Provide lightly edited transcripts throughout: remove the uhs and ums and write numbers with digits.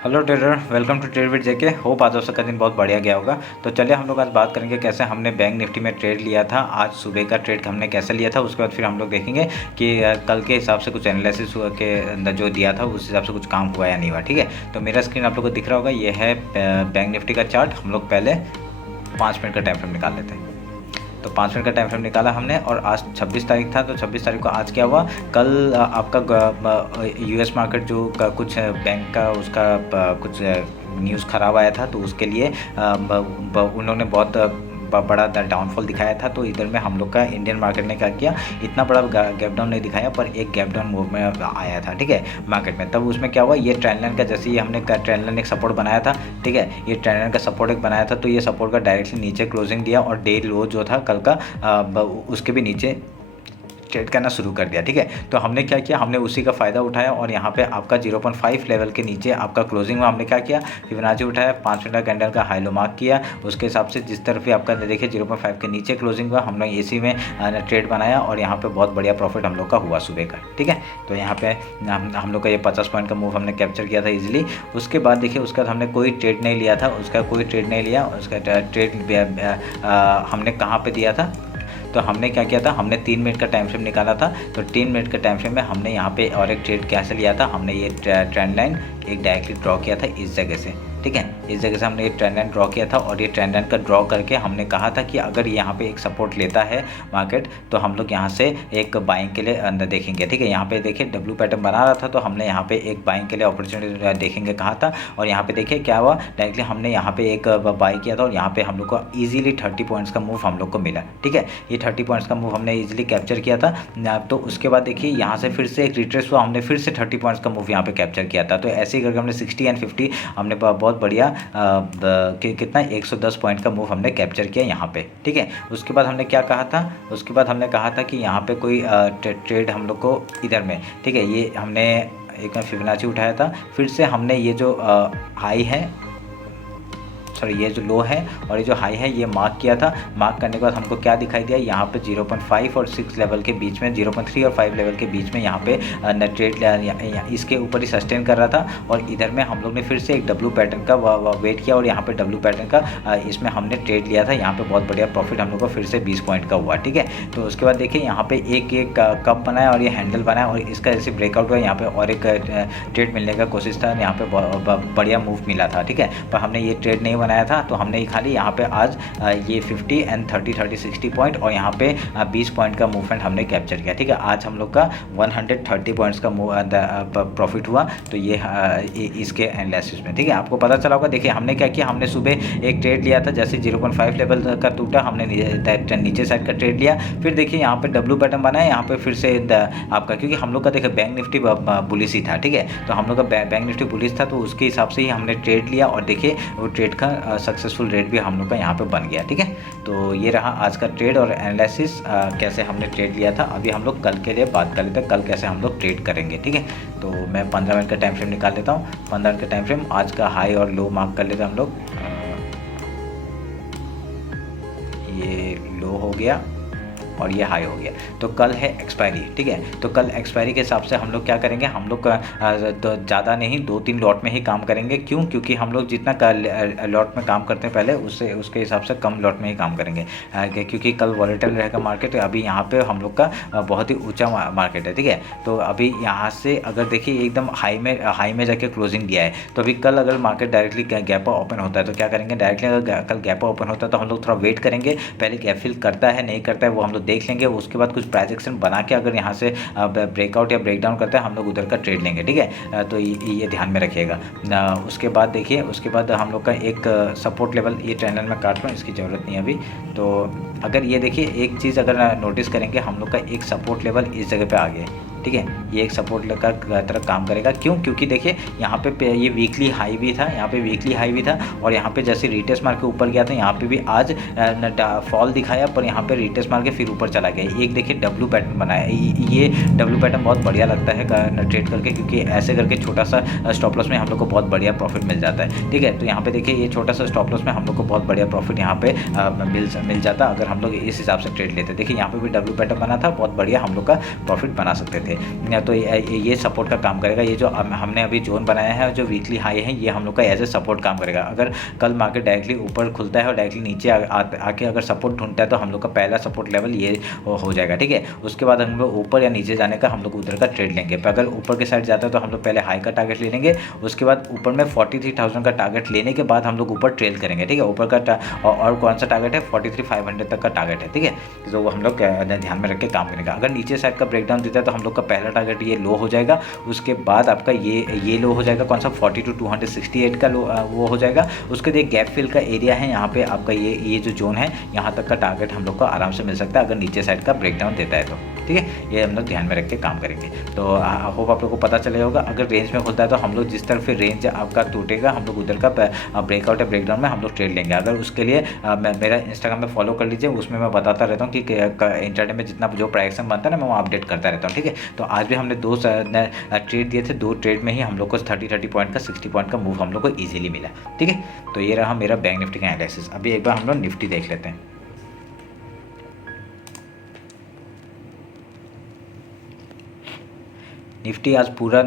Hello trader, welcome to trade with JK. Hope आज आपका दिन बहुत बढ़िया गया होगा। तो चलिए हम लोग आज बात करेंगे कैसे हमने बैंक निफ्टी में ट्रेड लिया था। आज सुबह का ट्रेड हमने कैसे लिया था, उसके बाद फिर हम लोग देखेंगे कि कल के हिसाब से कुछ एनालिसिस हुआ के अंदर जो दिया था उस हिसाब से कुछ काम हुआ या नहीं हुआ। ठीक है, तो मेरा स्क्रीन आप लोग को दिख रहा होगा, ये है बैंक निफ्टी का चार्ट। हम लोग पहले 5 मिनट का टाइम फ्रेम निकाल लेते हैं। तो 5 मिनट का टाइम फ्रेम निकाला हमने और आज 26 तारीख था। तो 26 तारीख को आज क्या हुआ, कल आपका यूएस मार्केट जो कुछ बैंक का उसका कुछ न्यूज़ ख़राब आया था, तो उसके लिए उन्होंने बहुत बड़ा डाउनफॉल दिखाया था। तो इधर में हम लोग का इंडियन मार्केट ने क्या किया, इतना बड़ा गैप डाउन नहीं दिखाया पर एक गैप डाउन मूव में आया था। ठीक है, मार्केट में तब उसमें क्या हुआ, ये ट्रेंड लाइन का जैसे ही हमने ट्रेंड लाइन एक सपोर्ट बनाया था। ठीक है, ये ट्रेंड लाइन का सपोर्ट एक बनाया था, तो ये सपोर्ट का डायरेक्टली नीचे क्लोजिंग दिया और डे लो जो था कल का उसके भी नीचे ट्रेड करना शुरू कर दिया। ठीक है, तो हमने क्या किया, हमने उसी का फ़ायदा उठाया और यहाँ पे आपका 0.5 लेवल के नीचे आपका क्लोजिंग में हमने क्या किया, फिबोनाची उठाया, 5 मिनट का कैंडल का हाई लो मार्क किया। उसके हिसाब से जिस तरफ भी आपका देखिए 0.5 के नीचे क्लोजिंग हुआ, हमने इसी में ट्रेड बनाया और यहाँ पे बहुत बढ़िया प्रॉफिट हम लोग का हुआ सुबह का। ठीक है, तो यहाँ पे हम लोग का ये 50 पॉइंट का मूव हमने कैप्चर किया था ईजिली। उसके बाद देखिए उसका हमने कोई ट्रेड नहीं लिया था, उसका कोई ट्रेड नहीं लिया। उसका ट्रेड हमने कहाँ पर दिया था, तो हमने क्या किया था, हमने 3 मिनट का टाइम फ्रेम निकाला था। तो 3 मिनट का टाइम फ्रेम में हमने यहाँ पे और एक ट्रेड कैसे लिया था, हमने ये ट्रेंड लाइन एक डायरेक्टली ड्रॉ किया था इस जगह से। ठीक है, इस जगह से हमने ये ट्रेंड लाइन ड्रॉ किया था और ये ट्रेंड लाइन का ड्रॉ करके हमने कहा था कि अगर यहाँ पे एक सपोर्ट लेता है मार्केट, तो हम लोग यहाँ से एक बाइंग के लिए अंदर देखेंगे। ठीक है, यहाँ पे देखिए डब्ल्यू पैटर्न बना रहा था, तो हमने यहाँ पे एक बाइंग के लिए अपॉर्चुनिटी देखेंगे कहा था। और यहाँ पे देखिए क्या हुआ, डायरेक्टली हमने यहाँ पे एक बाई किया था और यहाँ पे हम लोग को ईजिली 30 पॉइंट्स का मूव हम लोग को मिला। ठीक है, ये 30 पॉइंट्स का मूव हमने ईजिली कैप्चर किया था। तो उसके बाद देखिए यहाँ से फिर से एक रिट्रेस हुआ, हमने फिर से 30 पॉइंट्स का मूव यहाँ पे कैप्चर किया था। तो ऐसे ही करके हमने 60 एंड 50 हमने बहुत बढ़िया कितना 110 पॉइंट का मूव हमने कैप्चर किया यहाँ पे। ठीक है, उसके बाद हमने क्या कहा था, उसके बाद हमने कहा था कि यहाँ पे कोई ट्रेड हम लोग को इधर में। ठीक है, ये हमने एक फिबोनाची उठाया था, फिर से हमने ये जो हाई है, सॉरी ये जो लो है और ये जो हाई है ये मार्क किया था। मार्क करने के बाद हमको क्या दिखाई दिया, यहाँ पे 0.5 और 6 लेवल के बीच में, 0.3 और 5 लेवल के बीच में यहाँ पे ट्रेड इसके ऊपर ही सस्टेन कर रहा था। और इधर में हम लोग ने फिर से एक डब्ल्यू पैटर्न का वेट किया और यहाँ पे डब्ल्यू पैटर्न का इसमें हमने ट्रेड लिया था। यहाँ पे बहुत बढ़िया प्रॉफिट हम लोग को फिर से 20 पॉइंट का हुआ। ठीक है, तो उसके बाद देखिए यहाँ पे एक कप बनाया और ये हैंडल बनाया और इसका जैसे ब्रेकआउट हुआ, यहाँ पे और एक ट्रेड मिलने का कोशिश था, यहाँ पे बढ़िया मूव मिला था। ठीक है, पर हमने ये ट्रेड नहीं बनाया था, तो हमने खाली यहाँ पे आज ये 50 एंड 30 60 पॉइंट और यहाँ पे 20 पॉइंट का मूवमेंट हमने कैप्चर किया। ठीक है, आज हम लोग का 130 पॉइंट्स का प्रॉफिट हुआ। तो ये इसके एनालिसिस में। ठीक है, आपको पता चला होगा। देखिए हमने क्या किया, हमने सुबह एक ट्रेड लिया था, जैसे 0.5 लेवल का टूटा, हमने नीचे साइड का ट्रेड लिया। फिर देखिए यहाँ पे डब्ल्यू पैटर्न बनाया, यहाँ पे फिर से आपका, क्योंकि हम लोग का देखिए बैंक निफ्टी बुलिश ही था। ठीक है, तो हम लोग का बैंक निफ्टी बुलिश था, तो उसके हिसाब से ही हमने ट्रेड लिया और देखिए वो ट्रेड का सक्सेसफुल रेट भी हम लोग का यहाँ पे बन गया। ठीक है, तो ये रहा आज का ट्रेड और एनालिसिस कैसे हमने ट्रेड लिया था। अभी हम लोग कल के लिए बात कर लेते हैं, कल कैसे हम लोग ट्रेड करेंगे। ठीक है, तो मैं 15 मिनट का टाइम फ्रेम निकाल लेता हूँ। 15 मिनट का टाइम फ्रेम, आज का हाई और लो मार्क कर लेते हैं हम लोग। ये लो हो गया और ये हाई हो गया, तो कल है एक्सपायरी। ठीक है, तो कल एक्सपायरी के हिसाब से हम लोग क्या करेंगे, हम लोग तो ज़्यादा नहीं 2-3 लॉट में ही काम करेंगे। क्यों, क्योंकि हम लोग जितना लॉट में काम करते हैं पहले उससे उसके हिसाब से कम लॉट में ही काम करेंगे, क्योंकि कल वॉलेटाइल रहेगा मार्केट। अभी यहाँ पे हम लोग का बहुत ही ऊंचा मार्केट है। ठीक है, तो अभी यहाँ से अगर देखिए एकदम हाई में जाके क्लोजिंग दिया है, तो अभी कल अगर मार्केट डायरेक्टली गैप ओपन होता है तो क्या करेंगे, डायरेक्टली अगर कल गैप ओपन होता है तो हम लोग थोड़ा वेट करेंगे, पहले गैप फिल करता है नहीं करता है वो हम लोग देख लेंगे। उसके बाद कुछ प्राइस एक्शन बना के अगर यहाँ से ब्रेकआउट या ब्रेकडाउन करता है, हम लोग उधर का ट्रेड लेंगे। ठीक है, तो ये ध्यान में रखिएगा। उसके बाद देखिए, उसके बाद हम लोग का एक सपोर्ट लेवल, ये ट्रेंड लाइन में काट रहा हूँ, इसकी ज़रूरत नहीं है अभी। तो अगर ये देखिए एक चीज़ अगर नोटिस करेंगे, हम लोग का एक सपोर्ट लेवल इस जगह पे आ गया। ठीक है, ये एक सपोर्ट का तरह काम करेगा। क्यों, क्योंकि देखिए यहाँ पे ये वीकली हाई भी था, यहाँ पे वीकली हाई भी था और यहाँ पे जैसे रिटेस्ट मार के ऊपर गया था, यहाँ पे भी आज फॉल दिखाया, पर यहाँ पे रिटेस्ट मार के फिर ऊपर चला गया। एक देखिए डब्ल्यू पैटर्न बनाया, ये डब्ल्यू पैटर्न बहुत बढ़िया लगता है ट्रेड करके, क्योंकि ऐसे करके छोटा सा स्टॉप लॉस में हम लोग को बहुत बढ़िया प्रॉफिट मिल जाता है। ठीक है, तो यहाँ पे देखिए ये छोटा सा स्टॉप लॉस में हम लोग को बहुत बढ़िया प्रॉफिट यहाँ पे मिल जाता अगर हम लोग इस हिसाब से ट्रेड लेते। देखिए यहाँ पे भी डब्ल्यू पैटर्न बना था, बहुत बढ़िया हम लोग का प्रॉफिट बना सकते थे। थे। तो ये सपोर्ट का काम करेगा। ये जो हमने अभी जोन बनाया है, जो वीकली हाई है, ये हम लोग का एज ए सपोर्ट काम करेगा। अगर कल मार्केट डायरेक्टली ऊपर खुलता है और डायरेक्टली नीचे आके अगर सपोर्ट ढूंढता है तो हम लोग का पहला सपोर्ट लेवल ये हो जाएगा, ठीक है। उसके बाद हम लोग ऊपर या नीचे जाने का हम लोग उधर का ट्रेड लेंगे। अगर ऊपर के साइड जाता है तो हम लोग पहले हाई का टारगेट ले लेंगे, उसके बाद ऊपर में 43,000 का टारगेट लेने के बाद हम लोग ऊपर ट्रेल करेंगे, ठीक है। ऊपर का और कौन सा टारगेट है, 43,500 तक का टारगेट है, ठीक है। तो वो हम लोग ध्यान में रख के काम करेंगे। अगर नीचे साइड का ब्रेकडाउन देता है तो हम लोग का पहला टारगेट ये लो हो जाएगा, उसके बाद आपका ये लो हो जाएगा, कौन सा 42,268 का लो वो हो जाएगा। उसके बाद गैप फिल का एरिया है, यहाँ पे आपका ये जो जोन है, यहाँ तक का टारगेट हम लोग को आराम से मिल सकता है अगर नीचे साइड का ब्रेकडाउन देता है तो, ठीक है। ये हम लोग ध्यान में रख के काम करेंगे। तो होप आप लोग को पता चले होगा। अगर रेंज में खुलता है तो हम लोग जिस तरफ रेंज आपका टूटेगा हम लोग उधर का ब्रेकआउट या ब्रेकडाउन में हम लोग ट्रेड लेंगे। अगर उसके लिए मेरा इंस्टाग्राम में फॉलो कर लीजिए, उसमें मैं बताता रहता हूँ कि इंटरडे में जितना जो प्राइस बनता है ना, मैं वो अपडेट करता रहता हूँ, ठीक है। तो आज भी हमने 2 ट्रेड दिए थे, 2 ट्रेड में ही हम लोग को 30 पॉइंट का 60 पॉइंट का मूव हम लोग को ईजिली मिला, ठीक है। तो ये रहा मेरा बैंक निफ्टी का एनालिसिस। अभी एक बार हम लोग निफ्टी देख लेते हैं। निफ्टी आज पूरा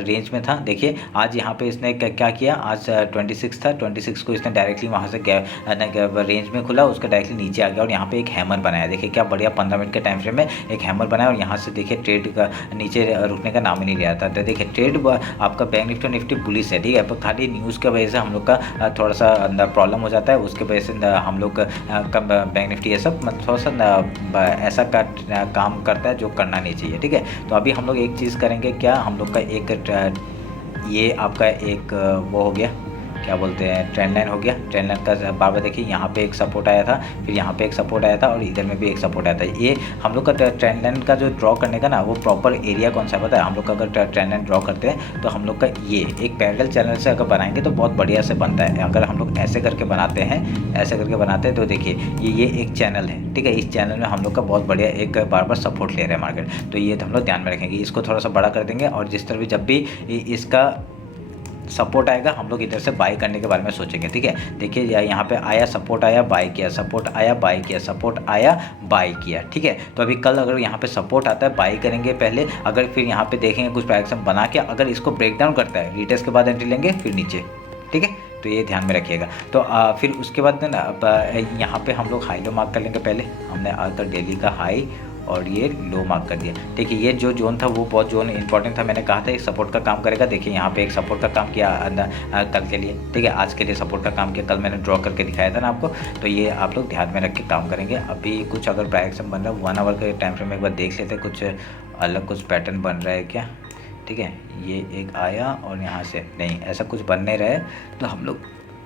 रेंज में था। देखिए आज यहाँ पे इसने क्या किया, आज 26 था, 26 को इसने डायरेक्टली वहाँ से रेंज में खुला, उसका डायरेक्टली नीचे आ गया और यहाँ पे एक हैमर बनाया। देखिए क्या बढ़िया 15 मिनट के टाइम फ्रेम में एक हैमर बनाया और यहाँ से देखिए ट्रेड का नीचे रुकने का नाम ही नहीं लिया था। तो देखिए ट्रेड आपका बैंक निफ्टी और निफ्टी बुलिश है, ठीक है। पर खाली न्यूज़ की वजह से हम लोग का थोड़ा सा प्रॉब्लम हो जाता है, उसके वजह से हम लोग का बैंक निफ्टी ये सब मतलब थोड़ा सा ऐसा काम करता है जो करना नहीं चाहिए, ठीक है। तो अभी हम लोग एक चीज़ करेंगे, क्या हम लोग का एक ये आपका एक वो हो गया, क्या बोलते हैं, ट्रेंड लाइन हो गया। ट्रेंड लाइन का बार बार देखिए यहाँ पे एक सपोर्ट आया था, फिर यहाँ पे एक सपोर्ट आया था और इधर में भी एक सपोर्ट आया था। ये हम लोग का ट्रेंड लाइन का जो ड्रॉ करने का ना वो प्रॉपर एरिया कौन सा पता है। हम लोग का अगर ट्रेंड लाइन ड्रॉ करते हैं तो हम लोग का ये एक पैरेलल चैनल से अगर बनाएंगे तो बहुत बढ़िया से बनता है। अगर हम लोग ऐसे करके बनाते हैं, ऐसे करके बनाते हैं तो देखिए ये एक चैनल है, ठीक है। इस चैनल में हम लोग का बहुत बढ़िया एक बार बार सपोर्ट ले रहा है मार्केट। तो ये हम लोग ध्यान में रखेंगे, इसको थोड़ा सा बड़ा कर देंगे और जिस तरह भी जब भी इसका सपोर्ट आएगा हम लोग इधर से बाई करने के बारे में सोचेंगे, ठीक है। देखिए यहाँ पे आया, सपोर्ट आया, बाई किया, सपोर्ट आया, बाई किया, सपोर्ट आया, बाई किया, ठीक है। तो अभी कल अगर यहाँ पे सपोर्ट आता है बाई करेंगे पहले, अगर फिर यहाँ पे देखेंगे कुछ प्राइस बना के, अगर इसको ब्रेक डाउन करता है रिटेस्ट के बाद एंट्री लेंगे, फिर नीचे, ठीक है। तो ये ध्यान में रखिएगा। तो फिर उसके बाद यहाँ पे हम लोग हाई लो मार्क कर लेंगे। पहले हमने आज डेली का हाई और ये लो मार्क कर दिया। देखिए ये जो जोन था वो बहुत जोन इंपॉर्टेंट था, मैंने कहा था एक सपोर्ट का काम करेगा। देखिए यहाँ पे एक सपोर्ट का काम किया कल के लिए, ठीक है। आज के लिए सपोर्ट का काम किया, कल मैंने ड्रॉ करके दिखाया था ना आपको। तो ये आप लोग ध्यान में रख के काम करेंगे। अभी कुछ अगर प्राइस बन रहा है 1 आवर के टाइम फ्रेम में एक बार देख लेते हैं, कुछ अलग कुछ पैटर्न बन रहा है क्या, ठीक है। ये एक आया और यहाँ से नहीं, ऐसा कुछ बन नहीं रहा है तो हम लोग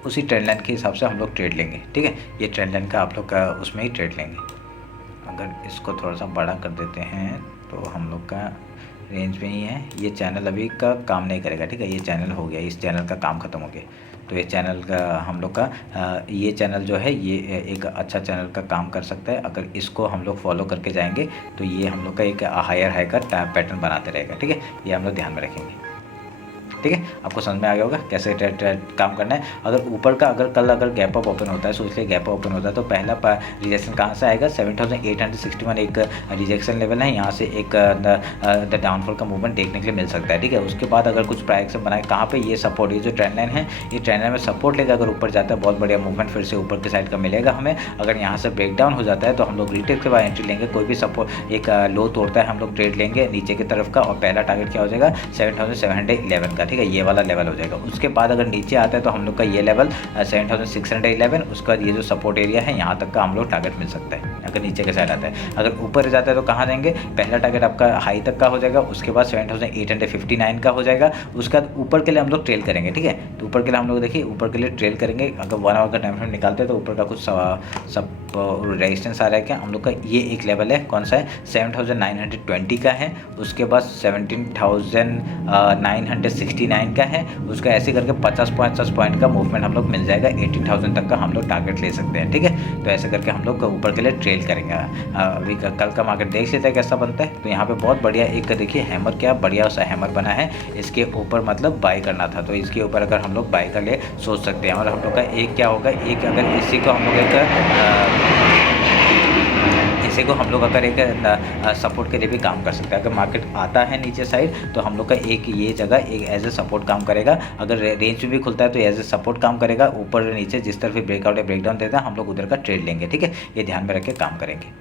उसी ट्रेंड लाइन के हिसाब से हम लोग ट्रेड लेंगे, ठीक है। ये ट्रेंड लाइन का आप लोग का उसमें ही ट्रेड लेंगे। अगर इसको थोड़ा सा बड़ा कर देते हैं तो हम लोग का रेंज में ही है। ये चैनल अभी का काम नहीं करेगा, ठीक है। ये चैनल हो गया, इस चैनल का काम ख़त्म हो गया। तो ये चैनल का हम लोग का ये चैनल जो है ये एक अच्छा चैनल का काम कर सकता है। अगर इसको हम लोग फॉलो करके जाएंगे तो ये हम लोग का एक हायर हाई का पैटर्न बनाते रहेगा, ठीक है। ये हम लोग ध्यान में रखेंगे, ठीक है। आपको समझ में आ गया होगा कैसे काम करना है। अगर ऊपर का अगर गैप अप ओपन होता है, सोच लिए गैप अप ओपन होता है तो पहला रिजेक्शन कहाँ से आएगा, 7861 एक रिजेक्शन लेवल है। यहाँ से एक द डाउनफॉल का मूवमेंट देखने के लिए मिल सकता है, ठीक है। उसके बाद अगर कुछ प्राइस से बनाए कहाँ पे ये सपोर्ट, ये जो ट्रेंड लाइन है ये ट्रेंड लाइन में सपोर्ट लेगा। अगर ऊपर जाता है बहुत बढ़िया मूवमेंट फिर से ऊपर के साइड का मिलेगा हमें। अगर यहाँ से ब्रेक डाउन हो जाता है तो हम लोग रिटेस्ट के बाद एंट्री लेंगे। कोई भी सपोर्ट एक लो तोड़ता है हम लोग ट्रेड लेंगे नीचे की तरफ का और पहला टारगेट क्या हो जाएगा 7711 का, ठीक है। ये वाला लेवल हो जाएगा। उसके बाद अगर नीचे आता है तो हम लोग का ये लेवल 7611, उसके बाद ये जो सपोर्ट एरिया है यहाँ तक का हम लोग टारगेट मिल सकता है अगर नीचे के साइड आता है। अगर ऊपर जाता है तो कहाँ देंगे, पहला टारगेट आपका हाई तक का हो जाएगा, उसके बाद 7859 का हो जाएगा। उसके बाद ऊपर के लिए हम लोग ट्रेल करेंगे, ठीक है। तो ऊपर के लिए हम लोग देखिए ऊपर के लिए ट्रेल करेंगे। अगर 1 आवर का टाइम फ्रेम निकालते हैं तो ऊपर का कुछ सब रेजिस्टेंस आ रहा है क्या, हम लोग का ये एक लेवल है, कौन सा है 7920 का है। उसके बाद 17969 का है। उसका ऐसे करके 50 पॉइंट का मूवमेंट हम लोग मिल जाएगा, 18,000 तक का हम लोग टारगेट ले सकते हैं, ठीक है। तो ऐसे करके हम लोग ऊपर के लिए ट्रेल करेंगे। अभी कल का मार्केट देख लेते हैं कैसा बनता है। तो यहाँ पे बहुत बढ़िया एक देखिए हैमर, क्या बढ़िया सा हैमर बना है। इसके ऊपर मतलब बाई करना था तो इसके ऊपर अगर हम लोग बाई कर ले सोच सकते हैं। और हम लोग का एक क्या होगा, एक अगर इसी को हम लोग इसी को हम लोग अगर एक सपोर्ट के लिए भी काम कर सकते हैं। अगर मार्केट आता है नीचे साइड तो हम लोग का एक ये जगह एक एज ए सपोर्ट काम करेगा। अगर रेंज में भी खुलता है तो एज ए सपोर्ट काम करेगा। ऊपर नीचे जिस तरफ भी ब्रेकआउट या ब्रेकडाउन देता है हम लोग उधर का ट्रेड लेंगे। ठीक है, ये ध्यान में रख के काम करेंगे।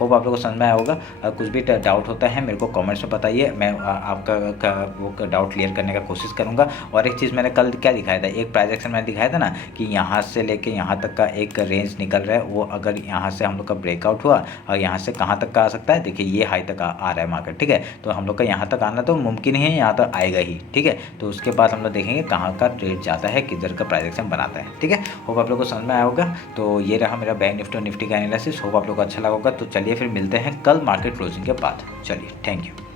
होप आप लोगों को समझ में आया होगा। कुछ भी डाउट होता है मेरे को कमेंट्स में बताइए, मैं आपका वो डाउट क्लियर करने का कोशिश करूँगा। और एक चीज़ मैंने कल क्या दिखाया था, एक प्राइस एक्शन मैंने दिखाया था ना कि यहाँ से लेके यहाँ तक का एक रेंज निकल रहा है। वो अगर यहाँ से हम लोग का ब्रेकआउट हुआ और यहाँ से कहाँ तक का आ सकता है, देखिए ये हाई तक आ रहा है मार्केट। ठीक है, तो हम लोग का यहाँ तक आना तो मुमकिन ही है, यहाँ तक आएगा ही। ठीक है, तो उसके बाद हम लोग देखेंगे कहाँ का ट्रेड जाता है, किधर का प्राइस एक्शन बनाता है। ठीक है, होप आप लोग को समझ में आया होगा। तो ये रहा मेरा बैंक निफ्टी और निफ्टी का एनालिसिस। होप आप लोग को अच्छा लगा होगा। तो चलिए फिर मिलते हैं कल मार्केट क्लोजिंग के बाद। चलिए, थैंक यू।